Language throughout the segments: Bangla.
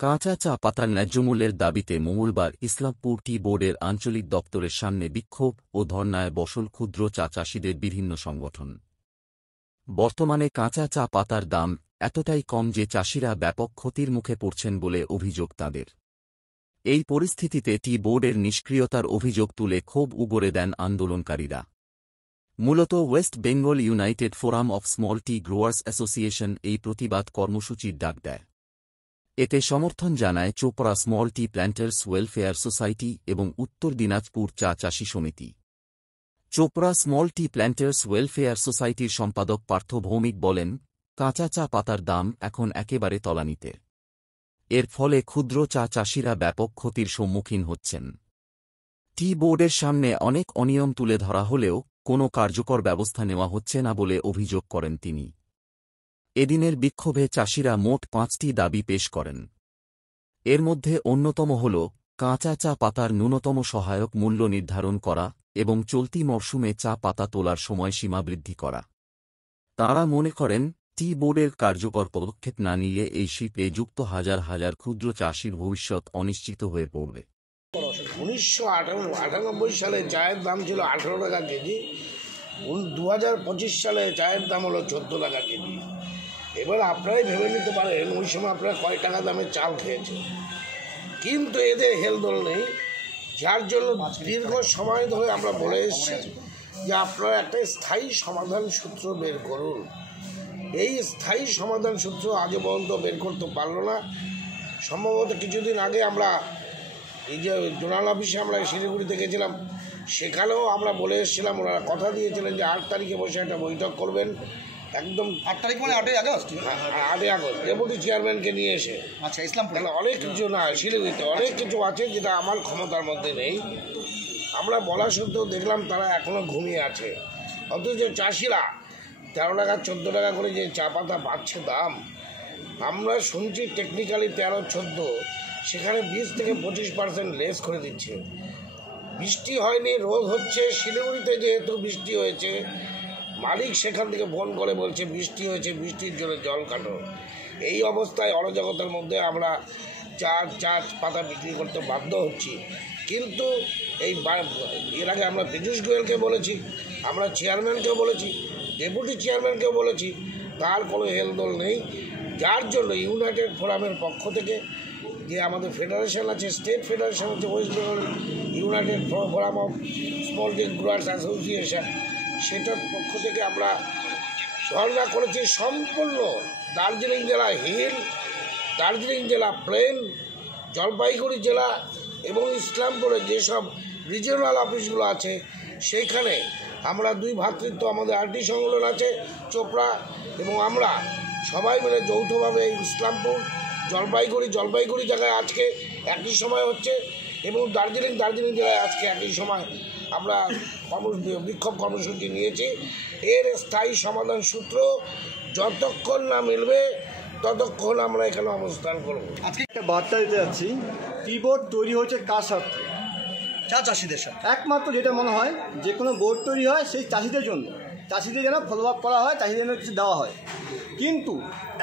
কাঁচা চা পাতার ন্যায্যমূল্যের দাবিতে মঙ্গলবার ইসলামপুর টি বোর্ডের আঞ্চলিক দপ্তরের সামনে বিক্ষোভ ও ধর্নায় বসল ক্ষুদ্র চা চাষিদের বিভিন্ন সংগঠন। বর্তমানে কাঁচা চা পাতার দাম এতটাই কম যে চাষিরা ব্যাপক ক্ষতির মুখে পড়ছেন বলে অভিযোগ তাদের। এই পরিস্থিতিতে টি বোর্ডের নিষ্ক্রিয়তার অভিযোগ তুলে ক্ষোভ উগরে দেন আন্দোলনকারীরা। মূলত West Bengal United forum of small tea growers association এই প্রতিবাদ কর্মসূচির ডাক দেয়। এতে সমর্থন জানায় Chopra small tea planters welfare society এবং উত্তর দিনাজপুর চা চাষী সমিতি। Chopra small tea planters welfare সোসাইটির সম্পাদক পার্থ ভৌমিক বলেন, কাঁচা চা পাতার দাম এখন একেবারে তলানিতে। এর ফলে ক্ষুদ্র চা চাষিরা ব্যাপক ক্ষতির সম্মুখীন হচ্ছেন। টি বোর্ডের সামনে অনেক অনিয়ম তুলে ধরা হলেও কোনো কার্যকর ব্যবস্থা নেওয়া হচ্ছে না বলে অভিযোগ করেন তিনি। এদিনের বিক্ষোভে চাষিরা মোট 5টি দাবি পেশ করেন। এর মধ্যে অন্যতম হল কাঁচা চা পাতার ন্যূনতম সহায়ক মূল্য নির্ধারণ করা এবং চলতি মরশুমে চা পাতা তোলার সময়সীমা বৃদ্ধি করা। তাঁরা মনে করেন, টি বোর্ডের কার্যকর পদক্ষেপ না নিলে এই শিল্পে যুক্ত হাজার হাজার ক্ষুদ্র চাষির ভবিষ্যৎ অনিশ্চিত হয়ে পড়বে। 1998 সালে চায়ের দাম ছিল 18 টাকা কেজি, 2025 সালে চায়ের দাম হলো 14 টাকা কেজি। এবার আপনারাই ভেবে নিতে পারেন ওই সময় আপনারা কয় টাকা দামের চাল খেয়েছেন। কিন্তু এদের হেলদোল নেই, যার জন্য দীর্ঘ সময় ধরে আমরা বলে এসেছি যে আপনারা একটা স্থায়ী সমাধান সূত্র বের করুন। এই স্থায়ী সমাধান সূত্র আজও পর্যন্ত বের করতে পারলো না। সম্ভবত কিছুদিন আগে আমরা এই যে জোনাল অফিসে আমরা শিলিগুড়িতে গেছিলাম, সেখানেও আমরা বলে এসেছিলাম, ওনারা কথা দিয়েছিলেন যে 8 তারিখে বসে একটা বৈঠক করবেন। একদম 8 তারিখ মানে 8ই আগস্ট, 8ই আগস্ট ডেপুটি চেয়ারম্যানকে নিয়ে এসে। আচ্ছা, ইসলামপুর অনেক কিছু না, শিলিগুড়িতে অনেক কিছু আছে যেটা আমার ক্ষমতার মধ্যে নেই। আমরা বলা সত্ত্বেও দেখলাম তারা এখনও ঘুমিয়ে আছে। অথচ চাষিরা 13 টাকা 14 টাকা করে যে চা পাতা পাচ্ছে দাম, আমরা শুনছি টেকনিক্যালি 13-14, সেখানে 20 থেকে 25% লেস করে দিচ্ছে। বৃষ্টি হয়নি, রোদ হচ্ছে। শিলিগুড়িতে যেহেতু বৃষ্টি হয়েছে, মালিক সেখান থেকে ফোন করে বলছে বৃষ্টি হয়েছে, বৃষ্টির জন্য জল কাটো। এই অবস্থায় অরাজকতার মধ্যে আমরা চা পাতা বিক্রি করতে বাধ্য হচ্ছি। কিন্তু এর আগে আমরা পীযূষ গোয়েলকে বলেছি, আমরা চেয়ারম্যানকেও বলেছি, ডেপুটি চেয়ারম্যানকেও বলেছি, তার কোনো হেলদোল নেই। যার জন্য ইউনাইটেড ফোরামের পক্ষ থেকে যে আমাদের ফেডারেশন আছে, স্টেট ফেডারেশন আছে West Bengal United forum of small tea growers association, সেটার পক্ষ থেকে আমরা ধর্ণা করেছি সম্পূর্ণ দার্জিলিং জেলা হিল, দার্জিলিং জেলা প্লেন, জলপাইগুড়ি জেলা এবং ইসলামপুরের যেসব রিজিওনাল অফিসগুলো আছে সেইখানে আমরা দুই ভ্রাতৃত্ব, আমাদের আরটি সংগঠন আছে চোপড়া, এবং আমরা সবাই মিলে যৌথভাবে ইসলামপুর, জলপাইগুড়ি জায়গায় আজকে একই সময় হচ্ছে, এবং দার্জিলিং জেলায় আজকে একই সময় আমরা বিক্ষোভ কর্মসূচি নিয়েছি। এর স্থায়ী সমাধান সূত্র যতক্ষণ না মিলবে ততক্ষণ আমরা এখানে অবস্থান করব। আজকে একটা বার্তা দিতে যাচ্ছি, টি বোর্ড তৈরি হয়েছে কার স্বার্থে? চা চাষিদের সাথে। একমাত্র যেটা মনে হয়, যে কোনো বোর্ড তৈরি হয় সেই চাষিদের জন্য, চাষিদের যেন ফলো আপ করা হয়, চাষিদের জন্য কিছু দেওয়া হয়। কিন্তু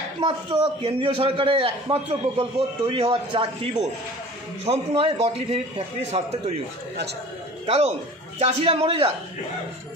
একমাত্র কেন্দ্রীয় সরকারের একমাত্র প্রকল্প তৈরি হওয়ার চা টি বোর্ড সম্পূর্ণ হয় বটলি ফ্যাক্টরির স্বার্থে তৈরি হচ্ছে। আচ্ছা, কারণ চাষিরা মরে যাক,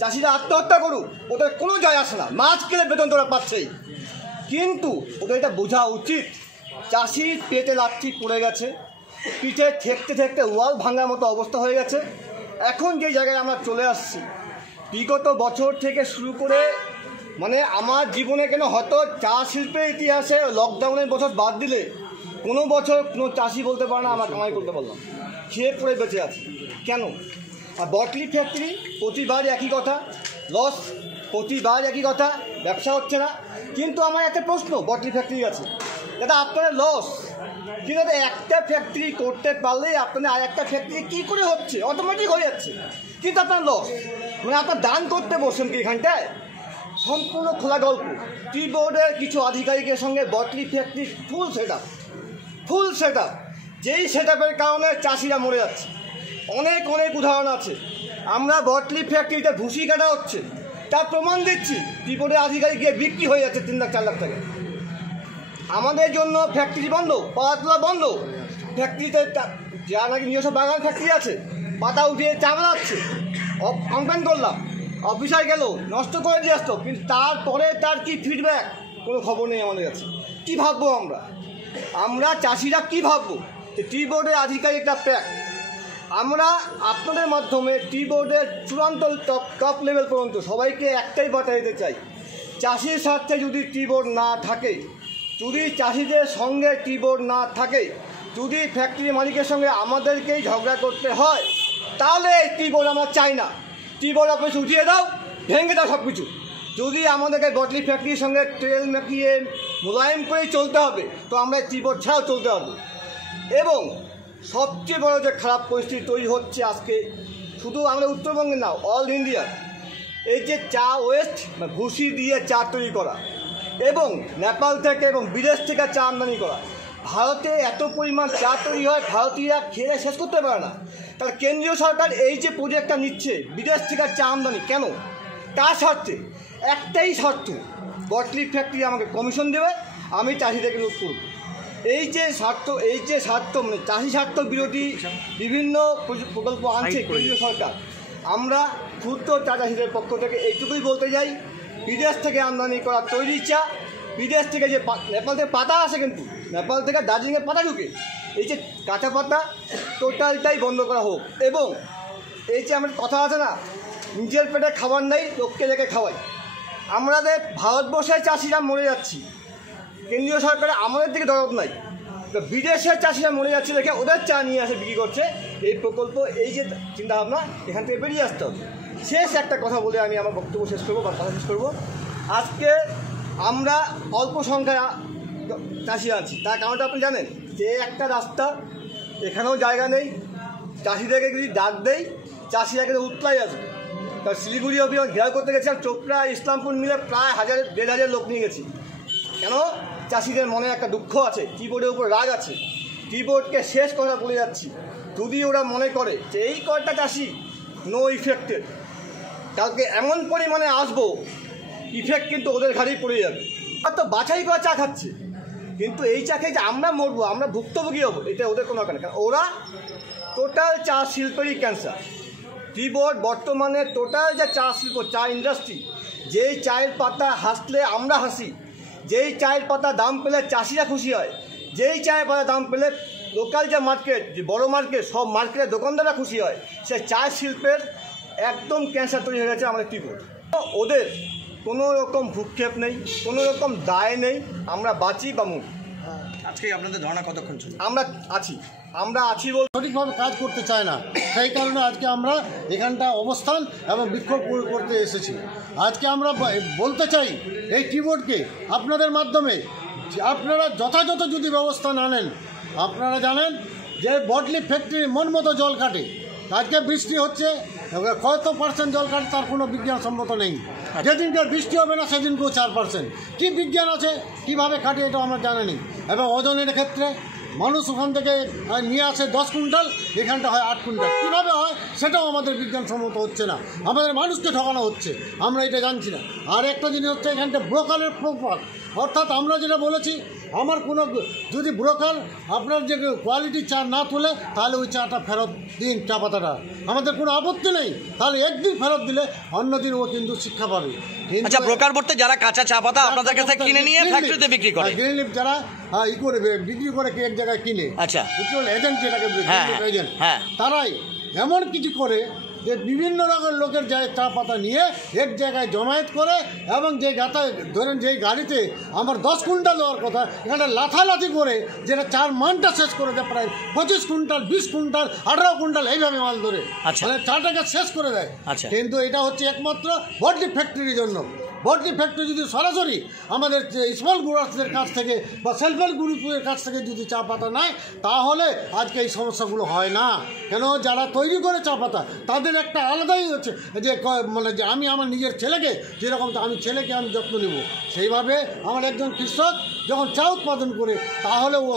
চাষিরা আত্মহত্যা করুক, ওদের কোনো যায় আসে না, মাছ কেটে বেতন তোরা পাচ্ছেই। কিন্তু ওদের এটা বোঝা উচিত, চাষির পেটে লাথি পড়ে গেছে, পিঠে ঠেকতে ওয়াল ভাঙার মতো অবস্থা হয়ে গেছে। এখন যে জায়গায় আমরা চলে আসছি, বিগত বছর থেকে শুরু করে, মানে আমার জীবনে কেন হয়তো চা শিল্পের ইতিহাসে লকডাউনের বছর বাদ দিলে কোনো বছর কোনো চাষি বলতে পারে না আমরা কামাই করতে পারলাম, খেয়ে পড়ে বেঁচে আছে। কেন? আর বটলি ফ্যাক্টরি প্রতিবার একই কথা, লস, প্রতিবার একই কথা, ব্যবসা হচ্ছে না। কিন্তু আমার একটা প্রশ্ন, বটলি ফ্যাক্টরি আছে, এটা আপনার লস, কিন্তু একটা ফ্যাক্টরি করতে পারলেই আপনার আর একটা ফ্যাক্টরি কী করে হচ্ছে, অটোমেটিক হয়ে যাচ্ছে, কিন্তু আপনার লস। মানে আপনার দান করতে বসেন কি এখানটায়? সম্পূর্ণ খোলা গল্প। টি বোর্ডের কিছু আধিকারিকের সঙ্গে বটলি ফ্যাক্টরি ফুল সেট আপ, যেই সেট আপের কারণে চাষিরা মরে যাচ্ছে। অনেক উদাহরণ আছে। আমরা বটলি ফ্যাক্টরিতে ভুসি কাটা হচ্ছে, তার প্রমাণ দিচ্ছি। টি বোর্ডের আধিকারিক গিয়ে বিক্রি হয়ে যাচ্ছে 3 লাখ 4 লাখ টাকা। আমাদের জন্য ফ্যাক্টরি বন্ধ, পাতা তোলা বন্ধ। ফ্যাক্টরিতে যা নাকি নিজস্ব বাগান ফ্যাক্টরি আছে, পাতা উঠিয়ে চা বানাচ্ছে, কমপ্লেন করলাম, অফিসার গেল নষ্ট করে দিয়ে আসতো, কিন্তু তারপরে তার কি ফিডব্যাক কোনো খবর নেই আমাদের কাছে। কী ভাববো আমরা চাষিরা কী ভাববো? যে টি বোর্ডের আধিকারিকটা প্যাক। আমরা আপনাদের মাধ্যমে টি বোর্ডের চূড়ান্ত টপ লেভেল পর্যন্ত সবাইকে একটাই বার্তা দিতে চাই, চাষির স্বার্থে যদি টি বোর্ড না থাকে, যদি চাষিদের সঙ্গে টি বোর্ড না থাকে, যদি ফ্যাক্টরি মালিকের সঙ্গে আমাদেরকেই ঝগড়া করতে হয়, তাহলে এই টি বোর্ড আমরা চাই না। টি বোর্ড অফিস উঠিয়ে দাও, ভেঙে দাও সব কিছু। যদি আমাদেরকে বটলি ফ্যাক্টরির সঙ্গে তেল মাখিয়ে মোলায়েম করেই চলতে হবে, তো আমরা টি বোর্ড ছাড়াও চলতে পারবো। এবং সবচেয়ে বড় যে খারাপ পরিস্থিতি তৈরি হচ্ছে আজকে, শুধু আমরা উত্তরবঙ্গে না, অল ইন্ডিয়া, এই যে চা ওয়েস্ট ভুসি দিয়ে চা তৈরি করা এবং নেপাল থেকে এবং বিদেশ থেকে চা আমদানি করা। ভারতে এত পরিমাণ চা তৈরি হয়, ভারতীয়রা খেয়ে শেষ করতে পারে না। তাহলে কেন্দ্রীয় সরকার এই যে প্রজেক্টটা নিচ্ছে বিদেশ থেকে চা আমদানি, কেন? কার স্বার্থে? একটাই স্বার্থ, বটলি ফ্যাক্টরি আমাকে কমিশন দেবে, আমি চাষিদেরকে লুট করব। এই যে স্বার্থ মানে চাষি স্বার্থ বিরোধী বিভিন্ন প্রকল্প আনছে কেন্দ্রীয় সরকার। আমরা ক্ষুদ্র চা চাষিদের পক্ষ থেকে এইটুকুই বলতে যাই, বিদেশ থেকে আমদানি করা তৈরি চা, বিদেশ থেকে যে নেপাল থেকে পাতা আসে, কিন্তু নেপাল থেকে দার্জিলিংয়ের পাতা ঢুকে, এই যে কাঁচা পাতা টোটালটাই বন্ধ করা হোক। এবং এই যে আমার কথা আছে না, নিজের পেটে খাবার নেই, লোককে রেখে খাওয়াই। আমাদের ভারতবর্ষের চাষিরা মরে যাচ্ছি, কেন্দ্রীয় সরকারের আমাদের দিকে দরদ নাই, বিদেশের চাষিরা মরে যাচ্ছে দেখে ওদের চা নিয়ে আসে বিক্রি করছে। এই প্রকল্প, এই যে চিন্তাভাবনা, এখান থেকে বেরিয়ে আসতে হবে। শেষ একটা কথা বলে আমি আমার বক্তব্য শেষ করবো বা কথা শেষ করবো। আজকে আমরা অল্প সংখ্যায় চাষি আছি, তার কারণটা আপনি জানেন যে একটা রাস্তা, এখানেও জায়গা নেই। চাষিদেরকে যদি ডাক দেয়, চাষিরা কিন্তু উতলাই আসবে। তার শিলিগুড়ি অভিযান ঘেরাও করতে গেছিলাম, চোপড়া ইসলামপুর মিলে প্রায় 1,000-1,500 লোক নিয়ে গেছি। কেন? চাষিদের মনে একটা দুঃখ আছে, টি বোর্ডের উপর রাগ আছে। টি বোর্ডকে শেষ কথা বলে যাচ্ছি, যদি ওরা মনে করে যে এই কয়টা চাষি নো ইফেক্টেড, কালকে এমন পরিমাণে আসবো, ইফেক্ট কিন্তু ওদের ঘাড়েই পড়ে যাবে। আর তো বাছাই করা চা খাচ্ছে, কিন্তু এই চা খেয়ে যে আমরা মরবো, আমরা ভুক্তভোগী হবো, এটা ওদের কোনো কারণ। কারণ ওরা টোটাল চা শিল্পেরই ক্যান্সার। টি বোর্ড বর্তমানে টোটাল যে চা শিল্প, চা ইন্ডাস্ট্রি, যেই চায়ের পাতা হাসলে আমরা হাসি, যেই চায়ের পাতা দাম পেলে চাষিরা খুশি হয়, যেই চায়ের পাতা দাম পেলে লোকাল যে মার্কেট, যে বড়ো মার্কেট, সব মার্কেটের দোকানদাররা খুশি হয়, সেই চা শিল্পের একদম ক্যান্সার তৈরি হয়ে গেছে আমাদের টি বোর্ড। ওদের কোনো রকম ভূক্ষেপ নেই, কোনো রকম দায় নেই, আমরা বাঁচি বা মরি। আজকে আপনাদের ধারণা কতক্ষণ চলবে? আমরা আছি বল সঠিকভাবে কাজ করতে চায় না, সেই কারণে আজকে আমরা এখানটা অবস্থান এবং বিক্ষোভ করতে এসেছি। আজকে আমরা বলতে চাই এই টি বোর্ডকে আপনাদের মাধ্যমে, আপনারা যথাযথ যদি ব্যবস্থা না নেন, আপনারা জানেন যে বটলি ফ্যাক্টরি মন মতো জল কাটে। আজকে বৃষ্টি হচ্ছে, কত % জল কাটে তার কোনো বিজ্ঞানসম্মত নেই। যেদিনকে বৃষ্টি হবে না সেদিনকেও 4%। কী বিজ্ঞান আছে, কীভাবে কাটে এটা আমরা জানি নি। এবং ওজনের ক্ষেত্রে মানুষ ওখান থেকে নিয়ে আসে 10 কুইন্টাল, এখানটা হয় 8 কুইন্টাল। কীভাবে হয় সেটাও আমাদের বিজ্ঞানসম্মত হচ্ছে না, আমাদের মানুষকে ঠকানো হচ্ছে, আমরা এটা জানছি না। আর একটা জিনিস হচ্ছে এখানটা ব্রোকারের প্রভাব, অর্থাৎ আমরা যেটা বলেছি, আমার কোনো যদি ব্রোকার আপনার যে কোয়ালিটি চা না তোলে, তাহলে ওই চাটা ফেরত দিন, চা পাতাটা আমাদের কোনো আপত্তি নেই, তাহলে একদিন ফেরত দিলে অন্য দিন ও কিন্তু শিক্ষা পাবে। আচ্ছা, ব্রোকার বলতে যারা কাঁচা চা পাতা আপনাদের কাছে কিনে নিয়ে ফ্যাক্টরিতে বিক্রি করে, গ্রিন লিফ যারা করে বিক্রি করে এক জায়গায় কিনে, আচ্ছা, এজেন্ট যেটাকে এজেন্ট, হ্যাঁ, তারাই এমন কিছু করে যে বিভিন্ন রকমের লোকের যায় চা পাতা নিয়ে এক জায়গায় জমায়েত করে, এবং যে গাতায় ধরেন যেই গাড়িতে আমার 10 কুইন্টাল দেওয়ার কথা, এখানে লাথালাথি করে যেটা চার মানটা শেষ করে দেয়, প্রায় 25 কুইন্টাল, 20 কুইন্টাল, 18 কুইন্টাল এইভাবে মাল ধরে, মানে চাটাকে শেষ করে দেয়। কিন্তু এটা হচ্ছে একমাত্র বটলি ফ্যাক্টরির জন্য। বটলি ফ্যাক্টরি যদি সরাসরি আমাদের স্মল গ্রোয়ার্সদের কাছ থেকে বা সেলফ হেল্প গ্রুপের কাছ থেকে যদি চা পাতা নেয়, তাহলে আজকে এই সমস্যাগুলো হয় না। কেন? যারা তৈরি করে চা পাতা তাদের একটা আলাদাই হচ্ছে যে মানে যে আমি আমার নিজের ছেলেকে যেরকম আমি ছেলেকে আমি যত্ন নেব, সেইভাবে আমার একজন কৃষক যখন চা উৎপাদন করে, তাহলে ও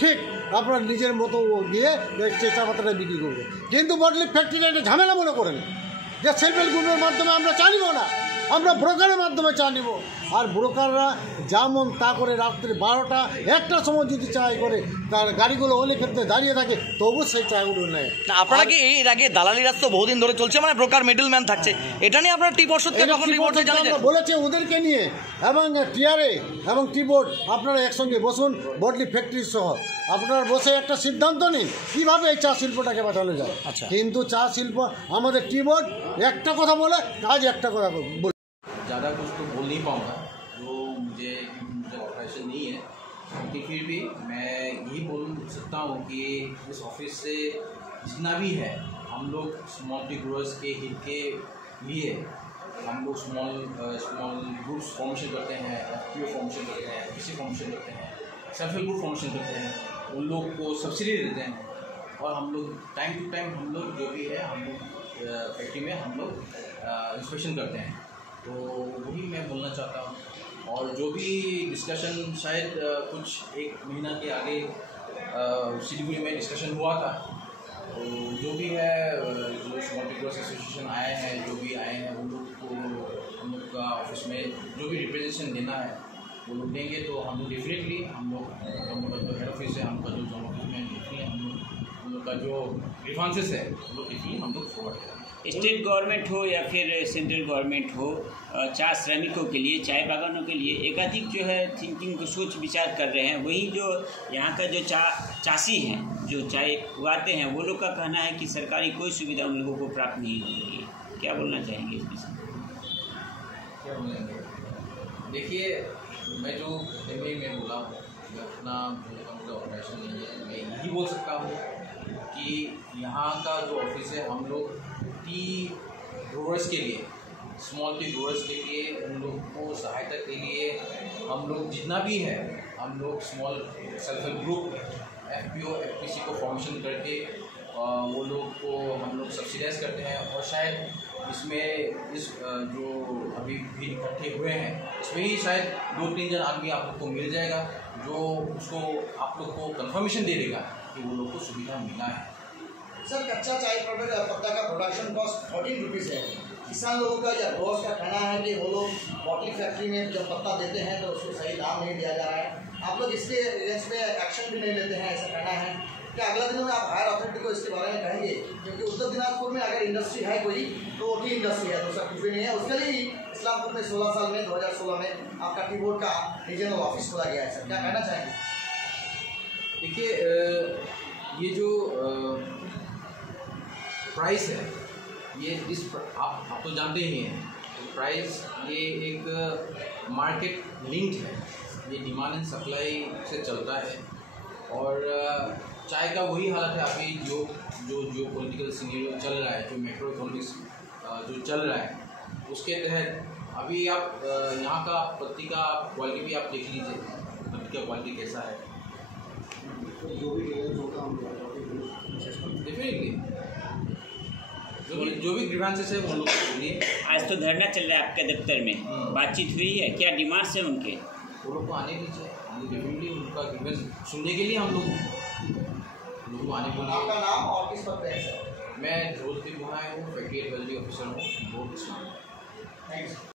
ঠিক আপনার নিজের মতো ও দিয়ে সেই চা পাতাটা বিক্রি করবে। কিন্তু বটলি ফ্যাক্টরি একটা ঝামেলা মনে করেন যে সেলফ হেল্প গ্রুপের মাধ্যমে আমরা চা নিব না, আমরা ব্রোকারের মাধ্যমে চা নিব। আর ব্রোকাররা যা মন তা করে রাত্রে 12টা 1টার সময় যদি চা করে তার গাড়িগুলো অনেক ক্ষেত্রে দাঁড়িয়ে থাকে তবু সেই চাগুলো নেয়। না, আপনারা কি এর আগে দালালি রাস্তা বহুদিন ধরে চলছে, মানে ব্রোকার মিডলম্যান থাকছে, এটা নিয়ে আপনারা টি পর্ষদকে কখন রিপোর্ট জানিয়েছেন? বলেছে ওদেরকে নিয়ে এবং টিআরএ এবং টি বোর্ড আপনারা একসঙ্গে বসুন, বটলি ফ্যাক্টরি সহ আপনারা বসে একটা সিদ্ধান্ত নিন কীভাবে এই চা শিল্পটাকে বাঁচানো যায়। আচ্ছা। কিন্তু চা শিল্প আমাদের টি বোর্ড একটা কথা বলে কাজ একটা কথা বলে। ज़्यादा कुछ तो बोल नहीं पाऊँगा, जो मुझे ऑपरेशन नहीं है, लेकिन फिर भी मैं यही बोल सकता हूँ कि इस ऑफिस से जितना भी है हम लोग स्मॉल टी ग्रोअर्स के हित के लिए हम लोग स्मॉल ग्रुप्स फॉर्मेशन करते हैं, FPO फॉर्मेशन करते हैं, FPC फॉर्मेशन करते हैं, सेल्फ हेल्प ग्रुप फॉर्मेशन करते हैं, उन लोग को सब्सिडी देते हैं और हम लोग टाइम टू टाइम हम लोग जो भी है हम लोग फैक्ट्री में हम लोग इंस्पेक्शन करते हैं। तो वही मैं बोलना चाहता हूँ। और जो भी डिस्कशन शायद कुछ 1 महीना के आगे सिलीगुड़ी में डिस्कशन हुआ था, तो जो भी है जो स्मॉल टी ग्रोअर्स एसोसिएशन आए हैं, जो भी आए हैं उन लोग को हम लोग का ऑफिस में जो भी रिप्रेजेंटेशन देना है वो लोग देंगे। तो हम लोग डेफिनेटली हम लोग जो हेड ऑफिस है हमका जो जोन ऑफिस में डेफिनेटली हम लोग का जो ग्रीवांसेस है वो लोग डेफिनेटली हम लोग फॉरवर्ड करेंगे। स्टेट गवर्नमेंट हो या फिर सेंट्रल गवर्नमेंट हो, चाय श्रमिकों के लिए, चाय बागानों के लिए एकाधिक जो है थिंकिंग को सोच विचार कर रहे हैं। वहीं जो यहाँ का जो चासी हैं जो चाय उगाते हैं वो लोग का कहना है कि सरकारी कोई सुविधा उन लोगों को प्राप्त नहीं हो रही है। क्या बोलना चाहेंगे इस विषय में? क्या बोलेंगे, देखिए मैं जो दिल्ली में बोला हूँ मैं अपना मुझे ऑपरेशन नहीं है, मैं यही बोल सकता हूँ कि यहाँ का जो ऑफिस है हम लोग टी ग्रोअर्स के लिए, स्मॉल टी ग्रोअर्स के लिए उन लोग को सहायता के लिए हम लोग जितना भी है हम लोग small self help group FPO FPC को फॉर्मेशन करके वो लोग को हम लोग सब्सिडाइज करते हैं। और शायद इसमें इस जो अभी भी इकट्ठे हुए हैं इसमें ही शायद 2-3 जन आदमी आप लोग को मिल जाएगा जो उसको आप लोग को कंफर्मेशन दे देगा कि वो लोग को सुविधा मिला है। सर, कच्चा चाय पत्ता का प्रोडक्शन कॉस्ट 14 रुपीज़ है। किसान लोगों का या दोस्त का कहना है कि वो लोग बॉटल फैक्ट्री में जब पत्ता देते हैं तो उसको सही दाम नहीं दिया जा रहा है। आप लोग इसके अगेंस्ट में एक्शन भी नहीं लेते हैं, ऐसा कहना है। क्या अगला दिनों में आप हायर अथॉरिटी को इसके बारे में कहेंगे? क्योंकि उत्तर दिनाजपुर में अगर इंडस्ट्री है कोई तो वो टी इंडस्ट्री है, दूसरा कुछ भी नहीं है। उसके लिए इस्लामपुर में 16 साल में 2016 में आपका टी बोर्ड का रीजनल ऑफिस खोला गया है। सर, क्या कहना चाहेंगे? देखिए ये जो प्राइस है ये आप तो जानते ही हैं प्राइस ये एक मार्केट लिंक्ड है, ये डिमांड एंड सप्लाई से चलता है। और चाय का वही हालत है अभी जो पॉलिटिकल सिनेरियो चल रहा है, जो मैक्रो इकोनॉमिक्स जो चल रहा है उसके तहत अभी आप यहाँ का पत्ती का क्वालिटी भी आप देख लीजिए, पत्ती का क्वालिटी कैसा है। डेफिनेटली जो भी ग्रीवांसेस है वो लोग बोलिए। आज तो धरना चल रहा है आपके दफ्तर में, बातचीत हुई है? क्या डिमांड्स है उनके? वो लोग को आने दीजिए, डेफिनेटली उनका ग्रीवेंस सुनने के लिए हम लोग को आने को। आपका नाम और किस पद पे है सर? मैं ध्रुव तिवारी हूँ, फैक्ट्री एडवाइजरी ऑफिसर हूँ, बोर्ड। थैंक्स।